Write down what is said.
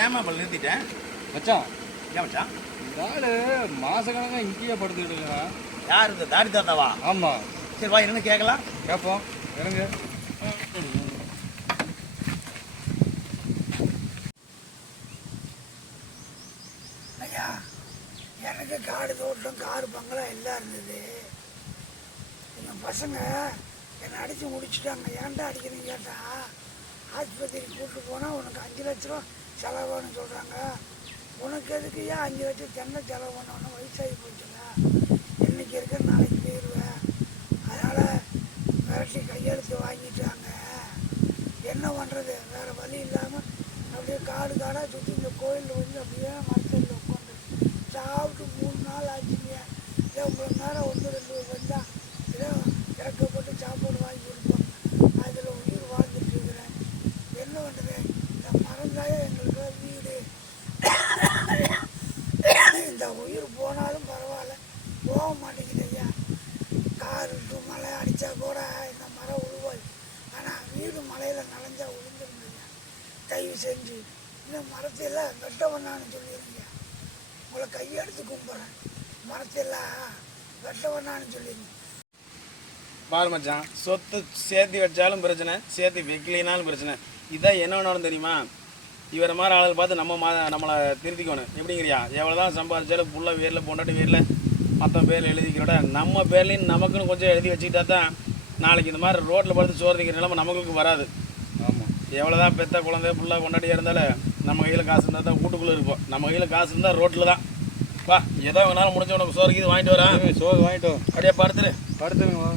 ஏமா பல் நிறுத்திட்டேன் மச்சான். ஏன் மச்சான்? இந்த ஆளு மாச கணக்காக இங்கேயே படுத்துக்கிட்டு இருக்கான். யார் இந்த தாடி தாத்தாவா? ஆமா. சரி வா என்ன கேட்கலாம். கேட்போம். எனக்கு ஐயா, எனக்கு காடு தோட்டம் காரு பங்களா எல்லாம் இருந்தது. எங்கள் பசங்க என்னை அடித்து முடிச்சுட்டாங்க. ஏன்டா அடிக்கிறீங்க கேட்டா, ஆஸ்பத்திரிக்கு கூப்பிட்டு போனால் உனக்கு 5 லட்ச ரூபா செலவான்னு சொல்கிறாங்க. உனக்கு எதுக்கு ஏன் 5 லட்சம் தென்னை செலவு பண்ணணும்? வயசாகி போச்சுங்க. இன்னைக்கு இருக்க நாளைக்கு போயிடுவேன். அதனால் விரட்டி கையெழுத்து வாங்கிட்டாங்க. என்ன பண்ணுறது? வேறு வழி இல்லாமல் அப்படியே காடு காடாக சுற்றி இந்த கோயிலில் வந்து அப்படியே மரத்தில் உட்காந்து சாப்பிட்டு 3 நாள் ஆச்சுங்க. இதே உங்களுக்கு நேரம் 1-2 வந்தால் இதோ இறக்கப்பட்டு சாப்பாடு வாங்கி கொடுப்போம். அதில் உயிர் வாழ்ந்துட்டு இருக்கிறேன். என்ன பண்ணுறது? இந்த மறந்தாயே எங்களுக்கு வீடு. இந்த உயிர் போனாலும் பரவாயில்ல, போக மாட்டேங்குது ஐயா. காரு மழை அடித்தா கூட இந்த மரம் உருவாது. ஆனால் வீடு மலையில் நனைஞ்சா விழுந்துருங்க. தயவு செஞ்சு இந்த மரத்தையெல்லாம் வெட்ட வேணான்னு சொல்லிடுங்க. உங்களை கையெடுத்து கும்பிட்றேன். மரத்தையெல்லாம் வெட்ட வேணான்னு சொல்லிடுங்க. பாரு மச்சான், சொத்து சேர்த்து வச்சாலும் பிரச்சனை, சேர்த்து வைக்கலினாலும் பிரச்சனை. இதான் என்ன வேணாலும் தெரியுமா? இவரை மாதிரி ஆளுகள் பார்த்து நம்மளை திருத்திக்கணும். எப்படிங்கிறியா? எவ்வளோ தான் சம்பாதிச்சாலும் புள்ள பேரில் பொண்டாட்டி பேரில் மற்ற பேரில் எழுதிக்கிறோட நம்ம பேர்லேயும் நமக்குன்னு கொஞ்சம் எழுதி வச்சுக்கிட்டா தான் நாளைக்கு இந்த மாதிரி ரோட்டில் படுத்து சோறுதிக்கிற நிலைமை நமக்கு வராது. ஆமாம். எவ்வளோ தான் பெத்த குழந்தை புள்ள பொண்டாட்டியாக இருந்தாலும் நம்ம கையில் காசு இருந்தால் தான் வீட்டுக்குள்ளே இருப்போம். நம்ம கையில் காசு இருந்தால் ரோட்டில் தான். வா, ஏதோ வேணாலும் முடிஞ்ச உனக்கு சோறுக்கு இது வாங்கிட்டு வரேன். சோறு வாங்கிட்டோம். அப்படியே படுத்துரு. படுத்துருங்க.